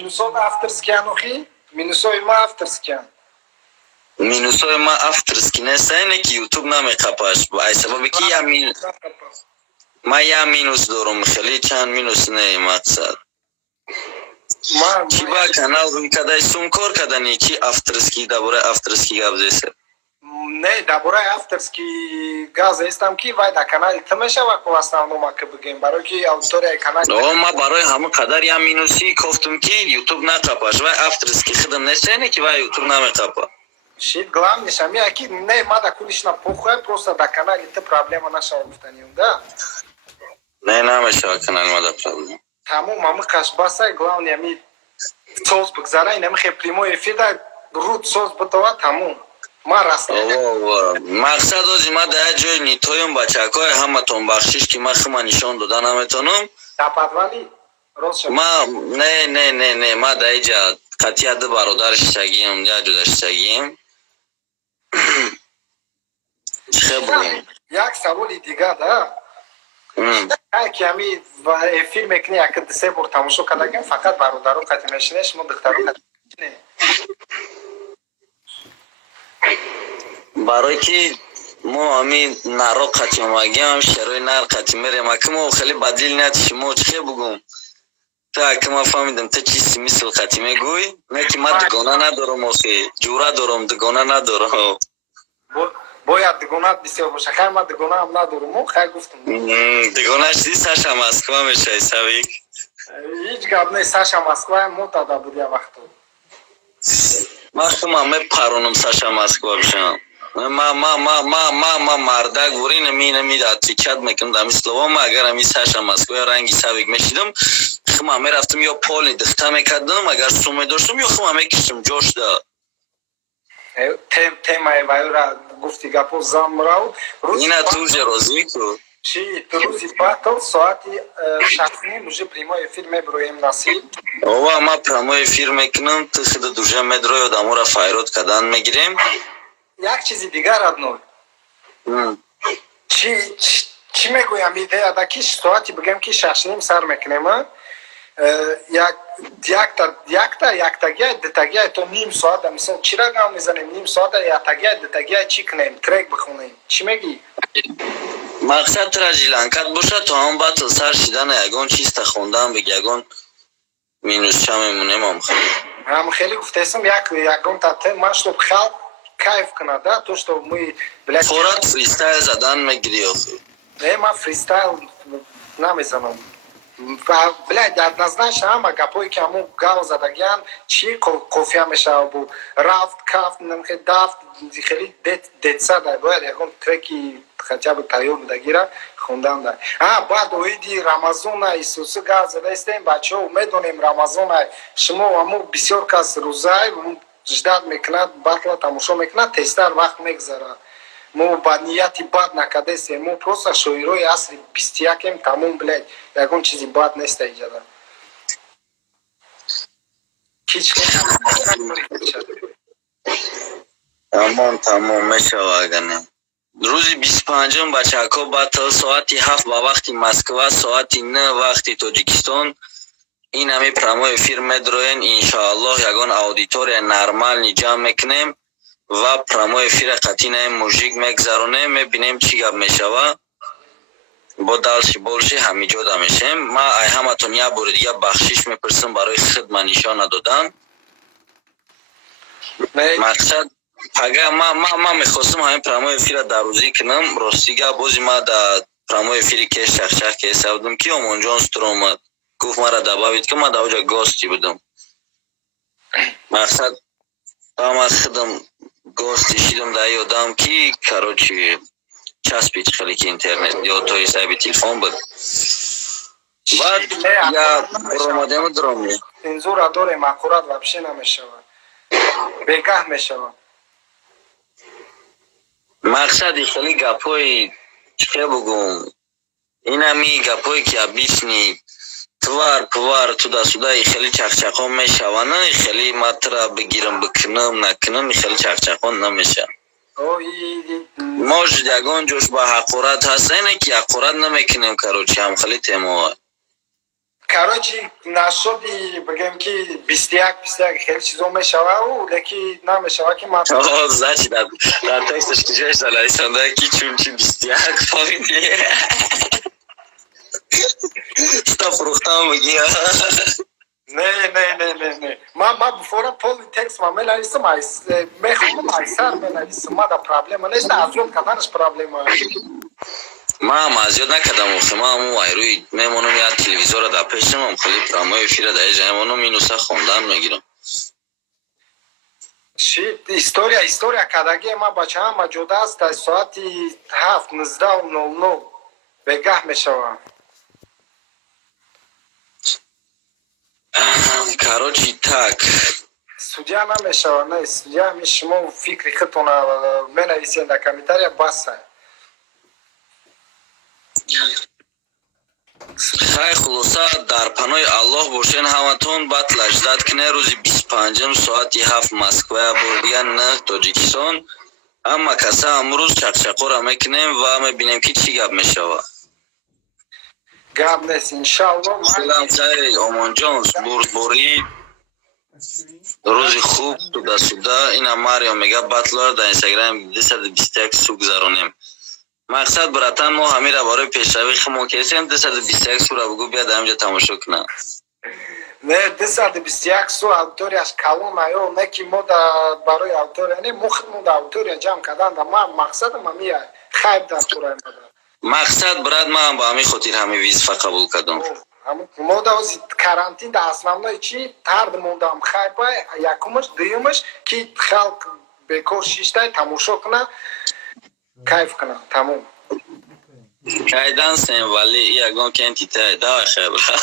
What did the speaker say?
минусот авторский анохи минусои ма авторский минусои ма авторский нест айне ки ютуб намеқапаш ай сабаби ки ма я минус дорум хеле чанд минус не мақсад чи ба канал рӯй кадай сум кор кадани чи авторский дабораи авторский гап зеса не дабораи авторский гап зестам ки вай да канали ты мешава ку основнома ки бигем барои ки аудиторияи канали ма барои ҳама қадар я минуси кофтум ки ютуб нақапаш вай авторский хидам нест айне ки вай ютуб намеқапа Шит главнейшее, аки не мада кулишна похуй, просто до канале ты проблема нашего гуфтанием, да? Не намешава канал мада проблема. Таму мамы кашбасай, главное, ми соус бгзарай, немхе прямой эфир, да, руд соус бытова, таму. Ма раста. Мақсад ози ма да ҷои нитоюм бачакои ҳаматон бахшиш ки ма хима нишон дода наметонум. Да подвали? Ма не ма да иҷа қатъият ду бародар шишагием, я ҷуда шишагием. Як саволи дига, да? Ки ами эфир мекунӣ як се бор тамошо кардагем, фақат бародаро қатъи мешинем, шумо духтаро қатъи мешинем. барое ки мо ами наро қатъи омагем, шарои нар қатъи мерем, аки мо хеле бадил нияти шумо чӣ бугум? Ту аки ма фаҳмидам ту чизи мисл қатъи мегӯй? Не ки ма дугона надорам охи, ҷура дорам, дугона надорам. Бояд дугона бисёр боша, хай ма дугонаам надорам, хай гуфтам. Дугонаш ди Саша Москва мешавӣ Савик? Ҳеҷ гап не, Саша Москва мо дада буд я вақто. Ма хумам мепаронам Саша Москва бишам. Ма мардак бурин нами отвечат мекунам дами слова, ма агар ами Саша Москва ранги Савик мешидам, хумам мерафтам ё полни дихта мекардам, агар сум медоштам, ё хумам мекиштам ҷошда. Темаи вайра гуфти гапо замрав. Ина туже розӣ ку. Чи рӯзи батл соати 6 уже прямой эфир мебироем насиб. Ова ма прямой эфир мекунам, ту худа дужа медрои одаморо файрод кардан мегирем. Як чизи дигар адной. Чи мегӯям идеяда ки соати бигем ки 6 сар мекунем, яктагия дитагия то ним соат мисол чира гам мезанем ним соат яктагия дитагия чи кунем трек бихонем чи меги мақсад тра жиланкат боша то ҳам батл сар шидана ягон чизта хондан биг ягон минусча мемунем ам хеле гуфтесам ягон тате ма чтоб халқ кайф кунад да то что мы блядь форат фристайл задан мегири охи не ма фристайл намезанам блядь, однозначно ама гапои ки ҳамон гав задагиан чи кофия мешава бу рафт кафт намхе дафт хели детсада бояд ягон треки хотя бы тайёр будагира хондан да баъд оиди рамазона исуси гав зада истем бачаҳо медонем рамазона шумо ҳамо бисёр кас рӯзаи ждат мекунад батла тамошо мекунад тезтар вақт мегзарад мо ба нияти бад накардесем мо просто шоирои асри 21-ем тамом блядь ягон чизи бад неста иҷада тамом мешава агане рӯзи 25-ум бачаҳо батл соати 7 ба вақти Москва соати 9 вақти Тоҷикистон ин ҳами прямой эфир медроен иншоаллоҳ ягон аудитория нормални ҷамъ мекунем ва прямой эфира қатъи мужик мегзаронем мебинем чӣ гап мешава бо далши болши ҳамиҷода мешем ма ай ҳаматон як бори дига бахшиш мепурсам барои хидма нишон надодан мақсад агар ма мехостам ҳамин прямой эфира дарӯзӣ кунам рости гап бози ма да прямой эфири кеш шахшах кеса будам ки омонҷон сутур омад гуфт мара дабавид ки ма да оҷа гости будам мақсад ама хидам гости шидам да ёдам ки короче часпид хеле ки интернет ё то ҳисаби телефон буд баъд я ромадему дроме цензура дорем аккурат вообще намешавад бегаҳ мешавад мақсади хеле гапҳои чӣ бугум инами гапҳое ки обични твар туда-сюда хеле чақчақон мешаванд хеле матра бигирам бикунам накунам хеле чақчақон намеша мо ягон ҷош ба ҳақорат ҳаст не ки ҳақорат намекунем короче ҳам хеле темова короче нашоди бигем ки 21 хеле чизо мешава леки намешава ки ман значит да текстш кижеш далайсанда ки чунчи 21 фамилия ста фрухтам мигия не ма бифора поли текст ма мелависам айс мехонам айсар мелависам ма да проблема нест азёд каданаш проблема ман азёд накардам охи ман ҳамун вайрӯи мемонам я телевизора дар пешамам хали прамои эфира дар ҷа мемонам инуса хондан мегирам чи история кадаги ма бачаам маҷода аст дар соати 7:19:00 бегаҳ мешавам короче так судя намешава не судя ми шумо фикри худтона менависед дар комментария басса хай хулоса дар панои аллоҳ бошен ҳаматон бад лаждат кине рӯзи 25 соати 7 москва бурдия 9 тоҷикистон ҳама каса амрӯз чақчақора мекунем ва мебинем ки чӣ гап мешава гап нест иншаллоҳ хай омонҷон бурдборӣ рӯзи хуб суда ина марио мега батлар дар инстаграм 221 су гузаронем мақсад братан мо ҳамира барои пешравӣ химо кесем 221 сура бугӯ биад ҳамҷа тамошо кунам не 221 су аудиторияш калон аё не ки мо барои аудитория не мо худмон да аудитория ҷамъ кардан да ма мақсадам ҳамия хайп дар тура мақсад брат ман ба ҳамин хотир ҳамин визифа қабул кардам мо да ози карантин да основной чи тард мондам хайпа якумаш дуюмаш ки халқ бекор шиштай тамошо кунад кайф кунад тамом кайдан сен вали ягон кентитай давай хай брат